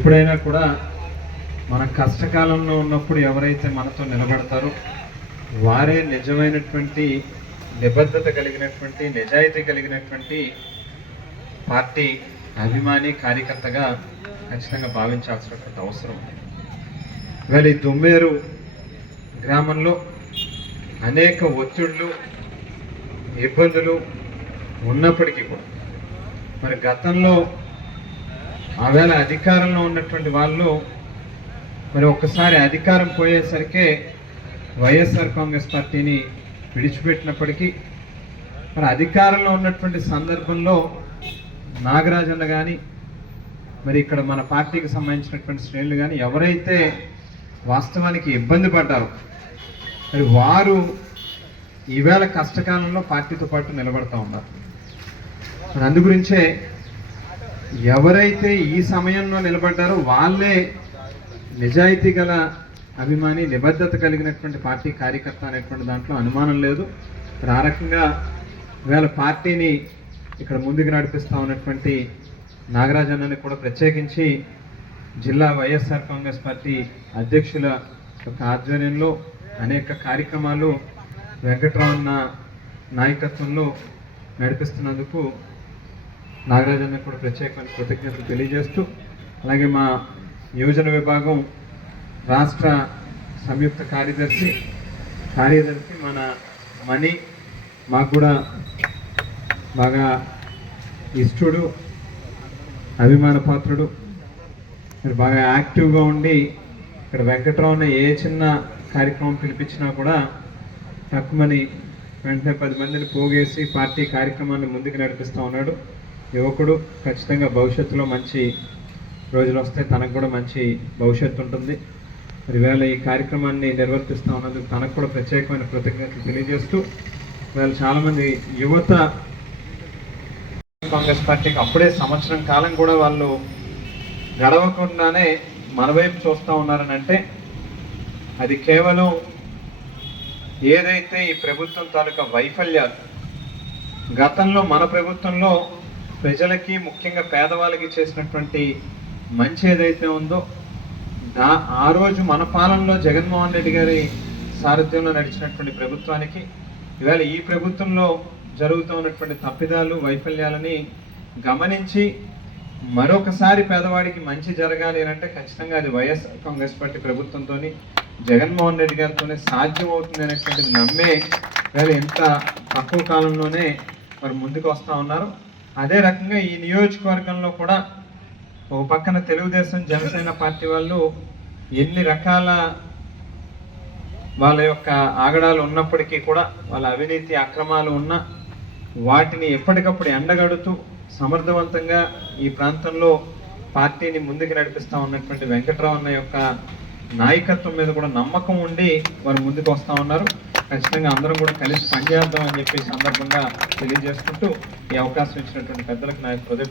ఎప్పుడైనా కూడా మన కష్టకాలంలో ఉన్నప్పుడు ఎవరైతే మనతో నిలబడతారో వారే నిజమైనటువంటి నిబద్ధత కలిగినటువంటి నిజాయితీ కలిగినటువంటి పార్టీ అభిమాని కార్యకర్తగా ఖచ్చితంగా భావించాల్సినటువంటి అవసరం ఉంది. ఇవాళ ఈ దుమ్మేరు గ్రామంలో అనేక ఒత్తిళ్లు ఇబ్బందులు ఉన్నప్పటికీ కూడా మరి గతంలో ఆవేళ అధికారంలో ఉన్నటువంటి వాళ్ళు మరి ఒక్కసారి అధికారం పోయేసరికే వైఎస్ఆర్ కాంగ్రెస్ పార్టీని విడిచిపెట్టినప్పటికీ మరి అధికారంలో ఉన్నటువంటి సందర్భంలో నాగరాజన్న కానీ మరి ఇక్కడ మన పార్టీకి సంబంధించినటువంటి శ్రేణులు కానీ ఎవరైతే వాస్తవానికి ఇబ్బంది పడ్డారో మరి వారు ఈవేళ కష్టకాలంలో పార్టీతో పాటు నిలబడతా ఉన్నారు. మరి అందు గురించే ఎవరైతే ఈ సమయంలో నిలబడ్డారో వాళ్ళే నిజాయితీ గల అభిమాని నిబద్ధత కలిగినటువంటి పార్టీ కార్యకర్త అనేటువంటి దాంట్లో అనుమానం లేదు. మరి ఆ రకంగా ఇవాళ పార్టీని ఇక్కడ ముందుకు నడిపిస్తూ ఉన్నటువంటి నాగరాజన్నని కూడా ప్రత్యేకించి జిల్లా వైఎస్ఆర్ కాంగ్రెస్ పార్టీ అధ్యక్షుల యొక్క ఆధ్వర్యంలో అనేక కార్యక్రమాలు వెంకట్రామన్న నాయకత్వంలో నడిపిస్తున్నందుకు నాగరాజన్న కూడా ప్రత్యేకమైన కృతజ్ఞతలు తెలియజేస్తూ, అలాగే మా యోజన విభాగం రాష్ట్ర సంయుక్త కార్యదర్శి మన మణి మాకు కూడా బాగా ఇష్టడు, అభిమాన పాత్రుడు, మరి బాగా యాక్టివ్గా ఉండి ఇక్కడ వెంకట్రామన్న ఏ చిన్న కార్యక్రమం పిలిపించినా కూడా తక్కువని వెంటనే 10 మందిని పోగేసి పార్టీ కార్యక్రమాన్ని ముందుకు నడిపిస్తూ ఉన్నాడు. యువకుడు, ఖచ్చితంగా భవిష్యత్తులో మంచి రోజులు వస్తే తనకు కూడా మంచి భవిష్యత్తు ఉంటుంది. మరి వేళ ఈ కార్యక్రమాన్ని నిర్వర్తిస్తూ ఉన్నందుకు తనకు కూడా ప్రత్యేకమైన కృతజ్ఞతలు తెలియజేస్తూ, వేళ చాలామంది యువత కాంగ్రెస్ పార్టీకి అప్పుడే సంవత్సరం కాలం కూడా వాళ్ళు గడవకుండానే మన వైపు చూస్తూ ఉన్నారని అంటే అది కేవలం ఏదైతే ఈ ప్రభుత్వం తాలూకా వైఫల్యాలు, గతంలో మన ప్రభుత్వంలో ప్రజలకి ముఖ్యంగా పేదవాళ్ళకి చేసినటువంటి మంచి ఏదైతే ఉందో ఆ రోజు మన పాలనలో జగన్మోహన్ రెడ్డి గారి సారథ్యంలో నడిచినటువంటి ప్రభుత్వానికి ఇవాళ ఈ ప్రభుత్వంలో జరుగుతూ ఉన్నటువంటి తప్పిదాలు వైఫల్యాలని గమనించి మరొకసారి పేదవాడికి మంచి జరగాలి అంటే ఖచ్చితంగా అది వైఎస్ఆర్ కాంగ్రెస్ పార్టీ ప్రభుత్వంతో జగన్మోహన్ రెడ్డి గారితోనే సాధ్యం అవుతుంది అనేటువంటిది నమ్మే వేళ ఎంత తక్కువ కాలంలోనే మరి ముందుకు వస్తూ ఉన్నారు. అదే రకంగా ఈ నియోజకవర్గంలో కూడా ఒక పక్కన తెలుగుదేశం జనసేన పార్టీ వాళ్ళు ఎన్ని రకాల వాళ్ళ యొక్క ఆగడాలు ఉన్నప్పటికీ కూడా వాళ్ళ అవినీతి అక్రమాలు ఉన్నా వాటిని ఎప్పటికప్పుడు ఎండగడుతూ సమర్థవంతంగా ఈ ప్రాంతంలో పార్టీని ముందుకు నడిపిస్తూ ఉన్నటువంటి వెంకట్రామన్న యొక్క నాయకత్వం మీద కూడా నమ్మకం ఉండి వారు ముందుకు వస్తూ ఉన్నారు. ఖచ్చితంగా అందరం కూడా కలిసి పనిచేద్దాం అని చెప్పి సందర్భంగా తెలియజేసుకుంటూ ఈ అవకాశం ఇచ్చినటువంటి పెద్దలకు నా హృదయపూర్వక